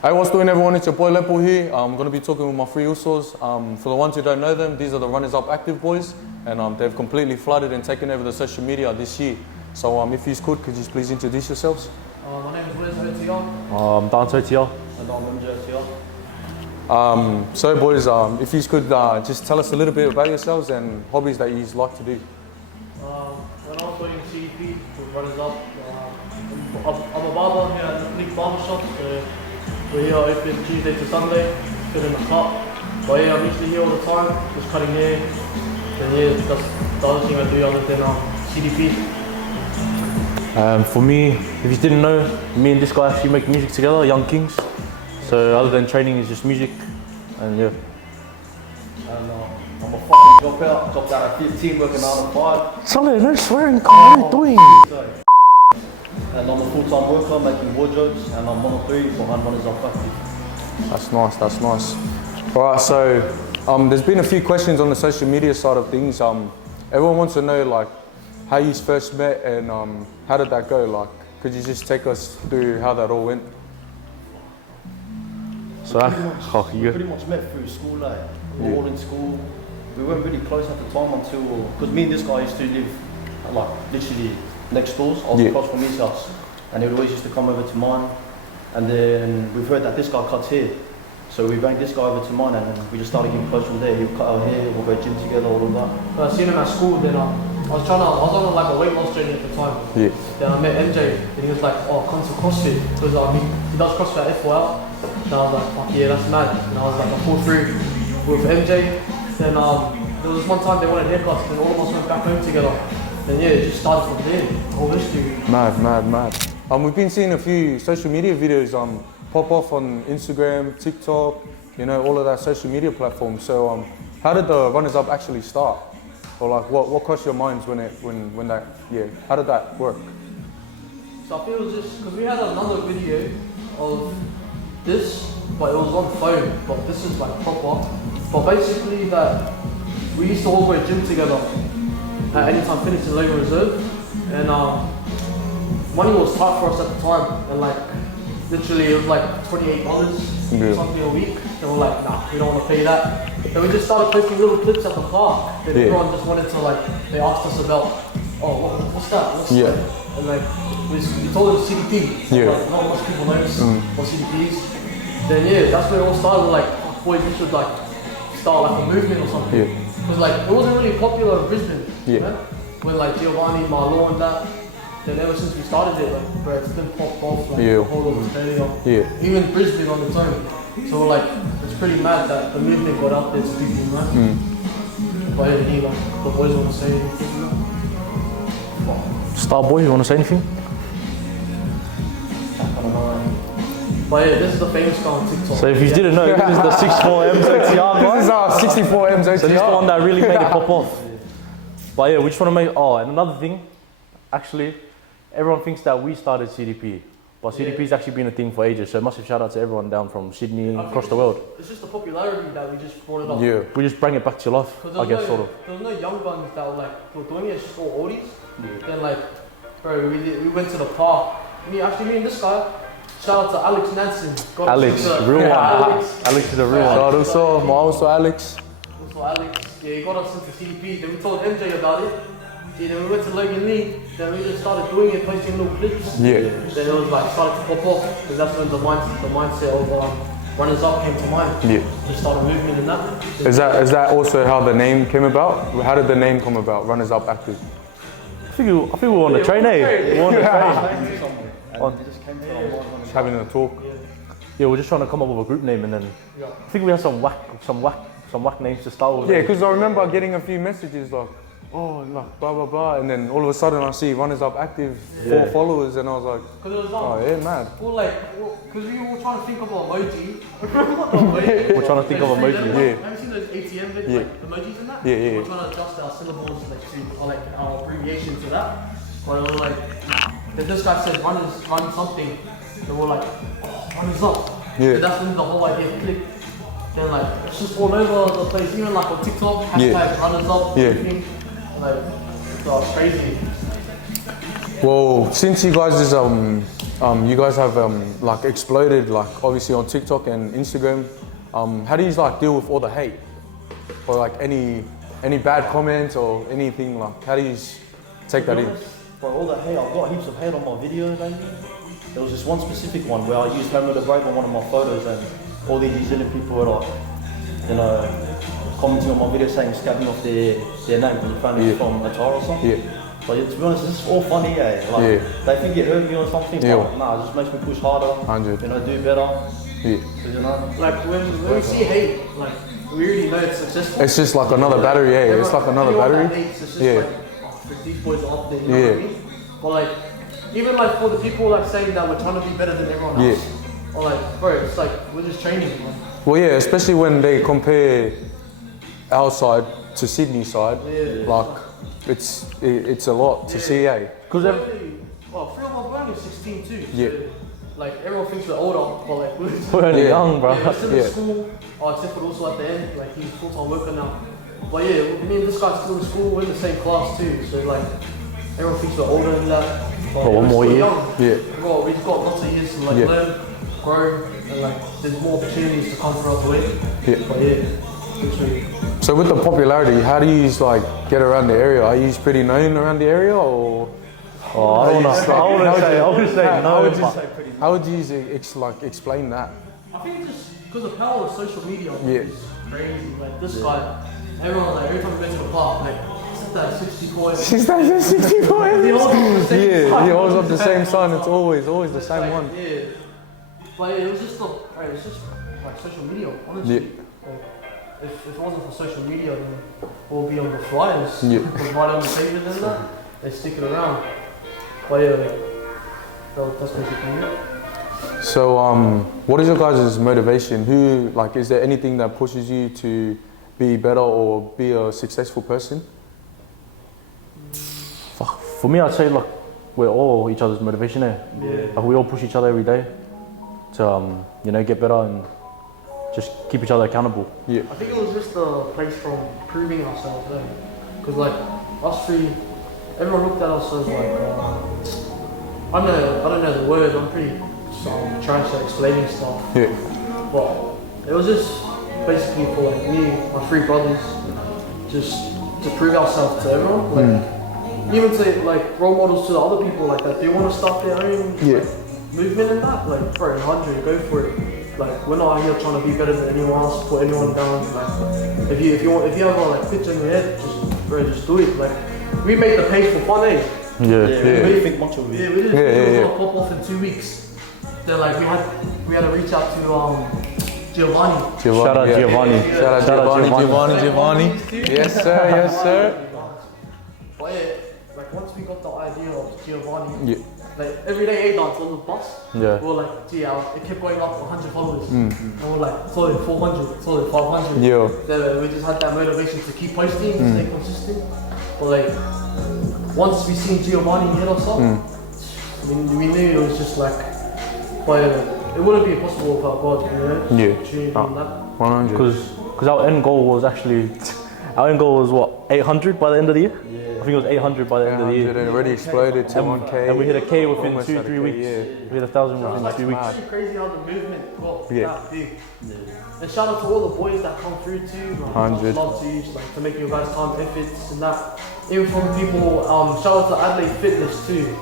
Hey, what's doing everyone? It's your boy Lepo here. I'm going to be talking with my three Usos. For the ones who don't know them, these are the Runners Up Active boys, and they've completely flooded and taken over the social media this year. So if you could you please introduce yourselves? My name is Wes Otior. I'm Dan Otior. And I'm MJ Otior. So boys, if you could just tell us a little bit about yourselves and hobbies that you like to do. When I was doing CDP with Runners Up, I'm a barber here at the League Barber Shop. We're here open Tuesday to Sunday, still in the cut. But yeah, I'm usually here all the time, just cutting hair. And yeah, that's the other thing I do other than CDP. For me, if you didn't know, me and this guy actually make music together, Young Kings. So other than training, it's just music, and yeah. And I'm a fucking dropped out at 15, working 9 to 5. Solid, no swearing, what are you doing? And I'm a full-time worker making wardrobes, and I'm 1 or 3 behind Runners Up Active. That's nice. Alright, so there's been a few questions on the social media side of things. Everyone wants to know like how you first met and how did that go? Like, could you just take us through how that all went? So we pretty much met through school, like we were all in school. We weren't really close at the time until, because me and this guy used to live like literally next doors, across from his house, and he would always used to come over to mine. And then we've heard that this guy cuts hair, so we banged this guy over to mine, and then we just started getting close from there. He would cut our hair, we'll go gym together, all of that. I seen him at school, then I was on like a weight loss journey at the time. Yeah. Then I met MJ, and he was like, "Oh, come to CrossFit," because he does CrossFit at FYL. And I was like, "Fuck yeah, that's mad." And I was like, I pulled through with MJ. Then there was one time they wanted haircuts, and all of us went back home together. Then yeah, it just started from there. The whole history. Mad. We've been seeing a few social media videos pop off on Instagram, TikTok, all of that social media platforms. So how did the Runners Up actually start? Or like what crossed your minds when how did that work? So I feel it was just because we had another video of this, but it was on phone, but this is like proper. But basically that we used to all go gym together at Anytime Fitness in Logan Reserve, and money was tight for us at the time, and like literally it was like $28 something a week. And we're like, nah, we don't want to pay that. And we just started posting little clips at the park. Then everyone just wanted to they asked us about, what's that? That? And like we told them CDP. Yeah. Like, not much people know what CDP is. Then yeah, that's where it all started. We're like, boys, we should like start like a movement or something. Yeah. Because like it wasn't really popular in Brisbane. Yeah. When like Giovanni, Marlon and that. Then ever since we started it, like bro, it's been popped off like the whole of Australia. Yeah. Even Brisbane on its own. So like it's pretty mad that the movement got out there to people, man. But yeah, like the boys want to say anything, Starboy, you want to say anything? But yeah, this is the famous guy on TikTok. So if you didn't know, this is the 64M OTR guy. This is our 64M OTR. So this is the one that really made it pop off. But yeah, we just want to make, and another thing, actually, everyone thinks that we started CDP, but CDP's actually been a thing for ages, so massive shout out to everyone down from Sydney, across the world. It's just the popularity that we just brought it up. Yeah. We just bring it back to life, I guess, sort of. There was no young guns that were doing it, it's just all oldies. Then bro, we went to the park. Me and this guy, shout out to Alex Nansen. Alex, real one. Alex is a real one. Also Alex. Also Alex, yeah, he got us into CDP. Then we told MJ about it. Yeah, then we went to Logan Lee, then we just started doing it, posting little clips. Yeah. Then it was started to pop off, because that's when the mindset of Runners Up came to mind. Yeah. Just started moving in that. Is that also how the name came about? How did the name come about, Runners Up Active? I think we were on the train, eh? We were on the train. Just having a talk. Yeah, we're just trying to come up with a group name, and then I think we had some whack names to start with. Yeah, because I remember getting a few messages like, blah blah blah, and then all of a sudden I see Runners Up Active, 4 followers, and I was like, mad. Because we were trying to think of an emoji. We're trying to think of emoji. Have you seen those ATM bits, emojis and that? Yeah. We're trying to adjust our syllables to our abbreviation to that. But it was if this guy said run something, they were like, Runners Up. Yeah. And that's when the whole idea clicked. Then it's just all over the place, even on TikTok, hashtag Runners Up, everything. It's crazy. Well, since you guys you guys have like exploded, like obviously on TikTok and Instagram. How do you like deal with all the hate, or like any bad comments or anything? Like, how do you take that in? Bro, all that hate, I've got heaps of hate on my video lately. There was this one specific one where I used Homer the Brave on one of my photos, and all these New Zealand people were like, you know, commenting on my video saying scabbing off their name when you found it from Atara or something. Yeah. But to be honest, it's all funny, eh? Like, they think it hurt me or something, but nah, it just makes me push harder. 100. You know, do better. Yeah. You know? Like when we see hate, like we already know it's successful. It's just like another battery, yeah. It's like another Anyone battery. that hates, it's just Yeah. like, oh, frick, these boys are up there, you know what I mean? But like, even like for the people like saying that we're trying to be better than everyone else, or like, bro, it's like we're just training, man. Well, yeah, especially when they compare our side to Sydney side, like it's a lot to see, eh? Because Well, three of us were only 16 too. So, Yeah. like everyone thinks we're older, but like we're we're only Yeah. young, bro. we're still Yeah. in school. Except for also at the end, like he's full-time worker now. But yeah, me and this guy's still in school. We're in the same class too. So like everyone thinks we're older than that. But One we're more still year. young. Yeah. We've got lots of years to like Yeah. learn, grow, and like there's more opportunities to come for us way. Yeah. But yeah, it's really. So with the popularity, how do you like get around the area? Are you pretty known around the area, or Oh, I wouldn't say how no, would you but how would you like explain that? I think just because the power of social media Yeah. is crazy. Like this guy, everyone like every time we go to the park, like sit that 60 points. She's that 60 points. He holds up the same Yeah, sign. he holds up the same sign. It's always the same Like, one. Yeah. But it was just it's just like social media, honestly. Yeah. Like, if it wasn't for social media, then we'll be on the flyers. Yeah. Because right on the papers and that, they stick it around. But yeah, like, that's basically it. So what is your guys' motivation? Who like is there anything that pushes you to be better or be a successful person? for me, I'd say like we're all each other's motivation. Eh? Yeah. Like we all push each other every day to you know, get better and just keep each other accountable. Yeah. I think it was just a place from proving ourselves, because like us three, everyone looked at us as like I don't know the word. I'm pretty trash at explaining stuff. Yeah. But it was just basically for like me, my three brothers, just to prove ourselves to everyone. Like even to like role models to the other people like that. They want to start their own Yeah. movement and that. Like bro, 100, go for it. Like we're not out here trying to be better than anyone else, put anyone down. Like if you have a like picture in your head, just do it. Like we made the page for fun, eh? We really think much of Yeah, it. we did. Yeah, It was yeah, gonna pop off in 2 weeks. Then like we had to reach out to Giovanni. Shout out yeah. Giovanni. Shout out Giovanni. Yes sir, yes sir. But yeah, like once we got the idea of Giovanni, Yeah. like every day 8 dance on the bus, Yeah. we were like, gee, it kept going up to 100 followers. And we're like, solid 400, solid 500. Yeah. Then we just had that motivation to keep posting, to stay consistent. But like, once we seen Giovanni hit us up, we knew it was just like, but it wouldn't be possible without God, you know? Yeah. Opportunity and that. 100. Because our end goal was actually, our end goal was what, 800 by the end of the year? I think it was 800 by the end of the 100 year. and already exploded to 1K. And we hit a K within Almost 2-3 at a K, weeks. yeah. We hit 1,000 within It's 2 weeks. actually crazy how the movement got Yeah. that big. And shout out to all the boys that come through too. Like, 100. love to use, like to make your guys' time efforts and that. Even from people, shout out to Adelaide Fitness too.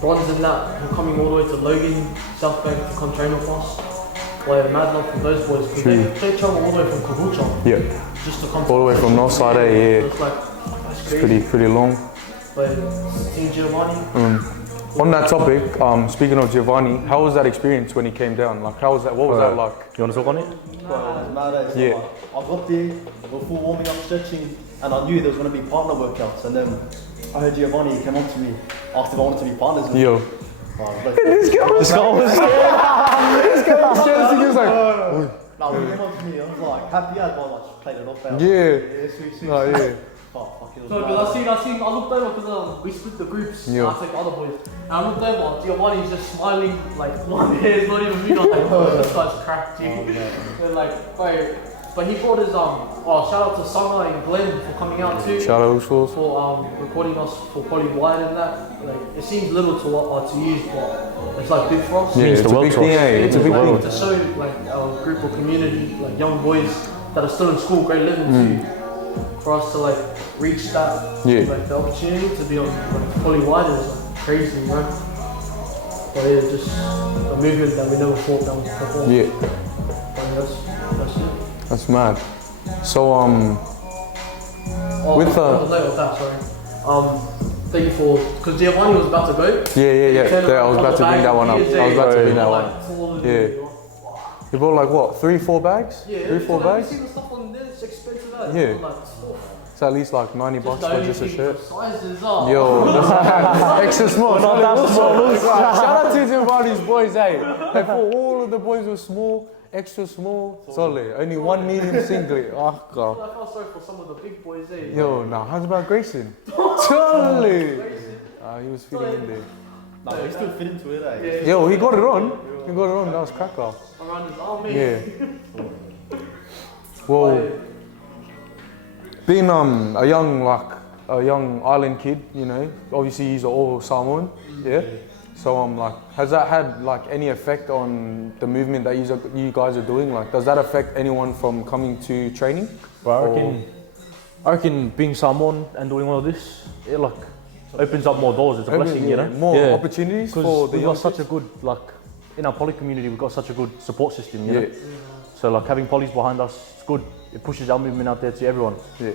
Bronze and that, who are coming all the way to Logan, South Bank to come train with us. Like mad love from those boys because they travel all the way from Kabucha Yeah. just to come. All the way from North Side, yeah. So it's like that's crazy. Pretty long. But seeing Giovanni, On that topic, speaking of Giovanni, how was that experience when he came down? Like, how was that? What was that like? You want to talk on it? Yeah. I got there, we were full warming up, stretching, and I knew there was going to be partner workouts. And then I heard Giovanni, he came up to me, asked if I wanted to be partners with him. Yo. This guy was scared. He was like, Nah, when he came up to me, I was like, happy as well, I just played it off there. yeah. Sweet. No, yeah. Fuck, it was no, mad. because I looked over because we split the groups. Yeah. And I took the other boys. And I looked over, Giovanni's just smiling, like one hair's not even moving. I was like, oh, this guy's cracked, G. And like, but he brought his shout out to Summer and Glenn for coming out too. Shout out schools. For recording us for Poly Wide and that. Like it seems little to use, but it's like big for us. Yeah, Means it's the a world big to thing, us. eh? It's a big thing. To show like our group or community, like young boys that are still in school, grade 11 for us to like reach that, like the opportunity to be on like fully wide is like crazy, you know. But yeah, just a movement that we never thought that was before. Yeah, And that's it. that's mad. So Oh, with on the note of that, sorry. Thank you for, because Giovanni was about to go. yeah, I was about to bring that one up. I was about to bring that one. Like, Yeah. You bought like what, 3-4 bags? Yeah, 3-4 bags? You see the stuff on there, it's expensive. That. Yeah. Like, oh, It's at least like 90 bucks for just a shirt. Sizes are. Yo, that's extra small. Not that small. Shout out to Giovanni's boys, hey. Like for all of the boys were small, extra small, solid. Only one medium singlet. Oh god. I felt sorry for some of the big boys, eh? Yo, nah, how's about Grayson? Solid. He was feeling in there. Nah, he still fit into it, eh? Yeah, Yo, he got it on. He got it on. That was cracker. around his arm, Yeah. Well, being a young island kid, you know, obviously he's all Samoan, yeah. So like, has that had like any effect on the movement that you guys are doing? Like, does that affect anyone from coming to training? But I reckon being Samoan and doing all of this, it like opens up more doors. It's a blessing, you know. More opportunities for Because the we've young got such a kids? good like in our poly community. We've got such a good support system, you know. Yeah. So like having polys behind us, it's good. It pushes our movement out there to everyone. Yeah.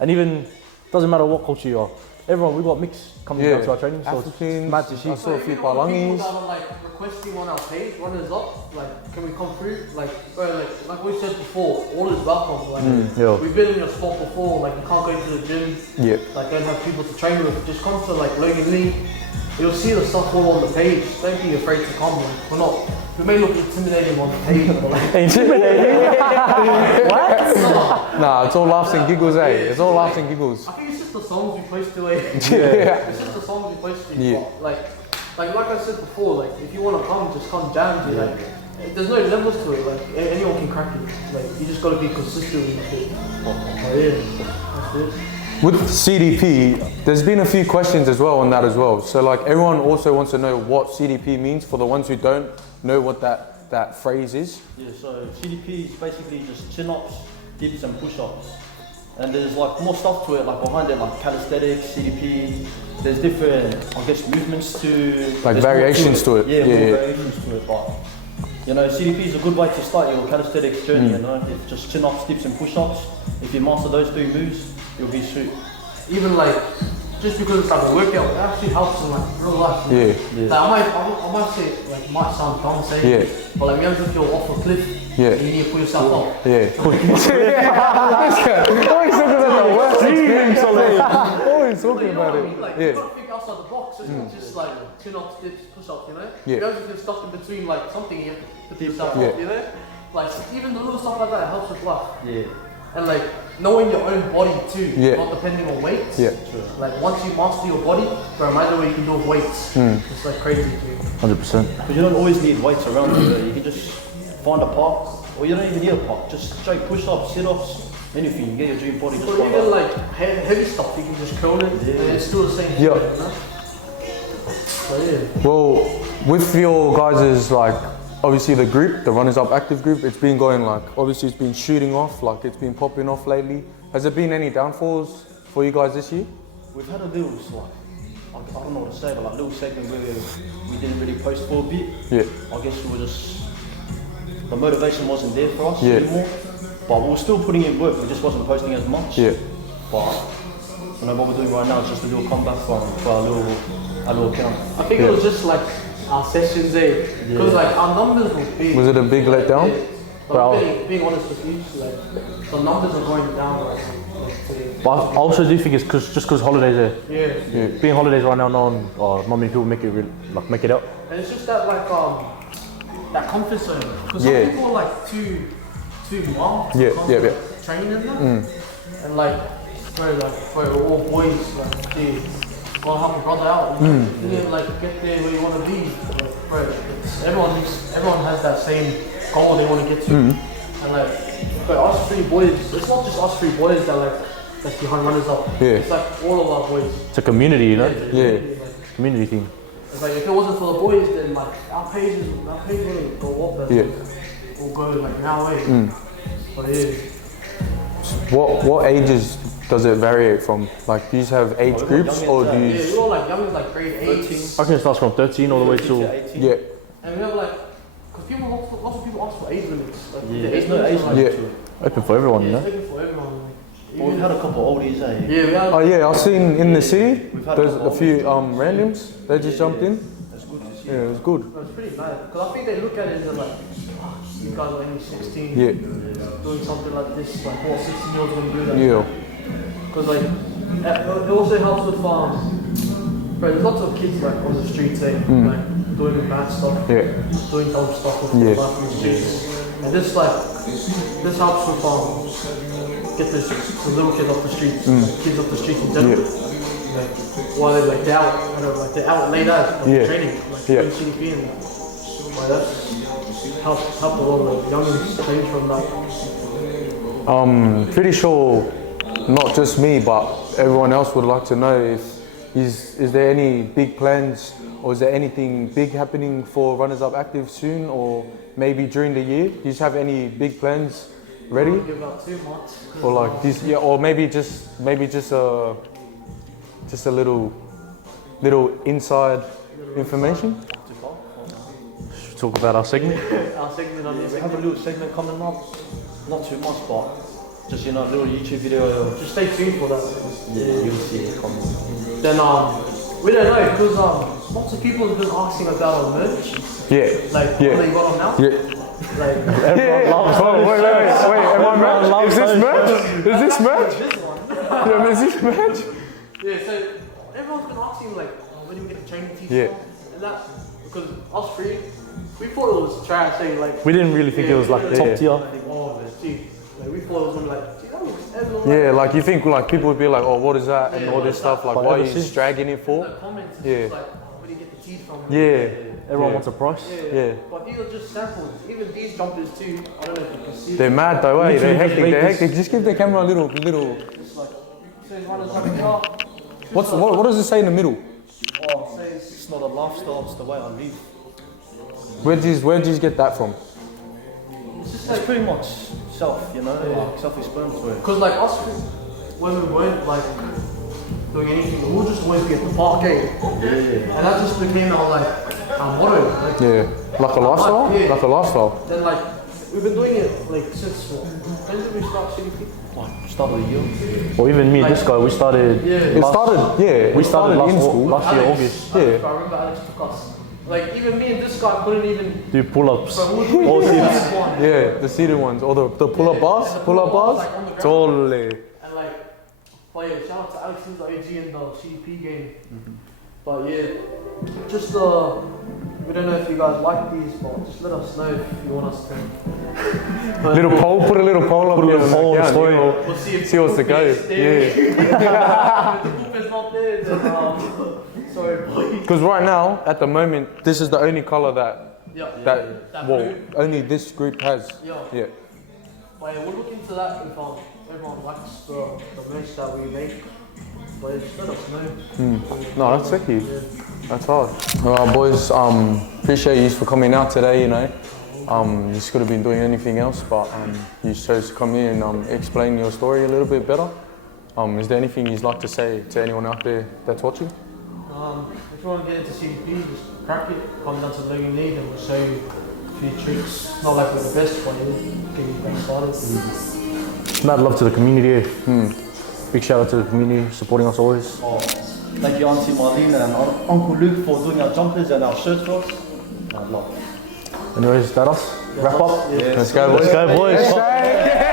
And even doesn't matter what culture you are. Everyone, we've got mixed coming down to our training. So Africans, it's mad to see. I saw a few People Palangis. that are like requesting on our page, runners up, like, can we come through? Like, bro, like we said before, all is welcome. Like, Yeah. we've been in your spot before, like, you can't go to the gym, Yeah. like, don't have people to train with. Just come to, like, Logan Lee. You'll see the stuff all on the page. Don't be afraid to come. Like, we're not, we may look intimidating on the page, but like, Intimidating. Nah, it's all laughs and giggles, eh? It's all laughs and giggles. I think it's just the songs we post to it. Yeah. It's just the songs we post to. Yeah. But, like I said before, like if you want to come, just come jam to like. There's no levels to it. Like anyone can crack it. Like you just gotta be consistent with it. Oh yeah, that's it. With CDP, there's been a few questions as well on that as well. So like everyone also wants to know what CDP means for the ones who don't know what that phrase is. Yeah, so CDP is basically just chin-ups, dips and push-ups. And there's like more stuff to it, like behind it, like calisthenics, CDP. There's different, I guess, movements to... Like there's variations more to it. Yeah, Yeah, more yeah. variations to it, but... You know, CDP is a good way to start your calisthenics journey, you know? It's just chin-ups, dips and push-ups. If you master those three moves, you'll be sweet. Even like just because it's like a workout, it actually helps in like real life. Yeah. Like, I might say it, like might sound dumb saying, but like imagine if you're off a cliff, Yeah. and you need to pull yourself up. Yeah. Always talking about the worst experience of it. Always Like, talking you know about what I mean? Like, you it. gotta think outside the box. It's not just like chin-ups, dips, push-ups, you know? Yeah. You have to get stuck in between like something you have to put yourself Yeah. up, you know? Like even the little stuff like that helps with life. Yeah. And like knowing your own body too, Yeah. not depending on weights. Yeah. Like once you master your body, bro, imagine what you can do with weights. It's like crazy, dude. 100%. Because you don't always need weights around you, you can just find a park, or you don't even need a park, just straight push-ups, sit-ups, anything, you get your dream body just But like even that. like heavy stuff, you can just curl it, and it's still the same. Yeah. You know? So yeah. Well, with your guys' like, obviously the group, the Runners Up Active group, it's been going like, obviously it's been shooting off, like it's been popping off lately. Has there been any downfalls for you guys this year? We've had a little, like, I don't know what to say, but like little segment where we didn't really post for a bit. Yeah. I guess we were just, the motivation wasn't there for us Yeah. anymore. But we were still putting in work, we just wasn't posting as much. Yeah. But, you know, what we're doing right now is just a little comeback for our little account. I think it was just like our sessions, because like our numbers were big. Was it a big letdown? Yeah. But being honest with you, like the numbers are going down right now. Like, today. But I also do think it's just because holidays are. Yeah. Being holidays right now, not many people make it out. And it's just that like that comfort zone. Because Yeah. some people are like too mum to Yeah, come yeah, to yeah. training in them. And like we're all boys, like they gotta help a brother out. You didn't like get there where you wanna be. Like, bro, everyone has that same goal they wanna get to. And like but us three boys, it's not just us three boys that's behind Runners Up. Yeah. It's like all of our boys. It's a community, you know. Yeah. Community thing. It's like if it wasn't for the boys, then like our page wouldn't go up as Yeah. or go like our way. But yeah. What ages does it vary from? Like, do you have age groups or do Yeah, you? we all like young as like grade 8. 13. I reckon it starts from 13 all the way to. 18. Yeah. And we have like, because lots of people ask for age limits. Like, Yeah, the there's no age limits are, limit Yeah. to it. Open for everyone, you Yeah, know? it's open for everyone. Like, Well, we've had a couple of oldies, eh? yeah, we have. Oh yeah, I've seen in the city. We've had There's couple a few randoms. They just jumped in. That's good to see. Yeah, it was good. No, it's pretty nice. Because I think they look at it and they're like, you guys are only 16. Yeah. Doing something like this, like what 16-year-olds gonna do that? Yeah. Because like, it also helps with bro, there's lots of kids like on the streets, like doing bad stuff, Yeah. doing dumb stuff with Yeah. life on the streets. And this helps with get the little kids off the streets, like, kids off the streets in general. Like, while they're like they're out, I don't know, like they're out late out, like, Yeah. training, like Yeah. doing CDP and like that's help a lot of the youngins change from that. Pretty sure, not just me, but everyone else would like to know if is there any big plans or is there anything big happening for Runners Up Active soon or maybe during the year? Do you have any big plans ready? Don't give out too much. Or like this, yeah, or maybe just a little inside information. Should we talk about our segment? Our segment on this. We have a little segment coming up. Not too much, but just, you know, a little YouTube video. Just stay tuned for that. Yeah, you'll see it coming. Then we don't know because lots of people have been asking about our merch. Yeah. Like Yeah. what you got on now? Yeah. Like Everyone loves Oh, wait, am I merch? loves Is this those. merch? Is this merch? this one. Yeah, is this merch? Yeah, so everyone's been asking like, when do we get the training t-shirt? Yeah. And that because us three, we thought it was trash. Saying like We didn't really think it was like yeah, top yeah. tier. Like, oh, gee. Like we thought it was gonna be like, gee, that looks everyone Yeah, like you think like people would be like, oh, what is that and Yeah, all what this is stuff. Like, But why are ever you since- dragging it for? The comments, it's Yeah. just like, where do you get the tees from? Yeah. Everyone Yeah. wants a price. Yeah. But these are just samples. Even these jumpers too. I don't know if you can see. They're mad though, eh? They're Literally hectic. just made They're this- hectic. Just give the camera a little. It's like, says runners up top. What does it say in the middle? Oh, says It's not a lifestyle, it's the way I live. Where do you get that from? it's just It's like pretty much self, you know, like self-explanatory. because like us when we weren't like doing anything, we would just always be at the park gate, Yeah. and that just became our like our motto. Like Yeah, like a lifestyle. Yeah. Like a lifestyle. then like we've been doing it like since when did we start CDP? Like, start of the year. Or even me and this guy, we started. Yeah. It started. Yeah, We it started in last school. last year Alex, August. Alex, I remember Alex took us. Like even me and this guy couldn't even. Do pull-ups. Bro, we would All do tips. this one. Yeah, the seated ones or the pull-up bars. the Pull-up pull-up bars, bars. like, on the ground. Totally. And like, but yeah, shout out to Alex, who's the OG in the CDP game. But yeah, just we don't know if you guys like these, but just let us know if you want us to. But Little poll. Put a little poll up. Put a little here poll on the account, story. you know. we'll see if See what's the the go. hoop is there. Yeah. If the hoop is not there, then sorry, boy. Because right now, at the moment, this is the only color that Yeah, that well blue. only this group has. Yeah. Yeah. But yeah, we'll look into that if everyone likes the merch that we make. But yeah, just let us know. No, that's tricky. That's hard. Alright, boys. Appreciate you for coming out today. You know, you could have been doing anything else, but you chose to come here and explain your story a little bit better. Is there anything you'd like to say to anyone out there that's watching? If you want to get into CDP, just crack it, come down to the Logan League and we'll show you a few tricks. Not like we're the best, but we'll get you back started. Mad love to the community. Big shout out to the community supporting us always. Oh, thank you, Auntie Marlene and Uncle Luke for doing our jumpers and our shirts for us. I love it. Anyways, that us. Wrap up. Let's go, boys. Let's go, boys. Let's go.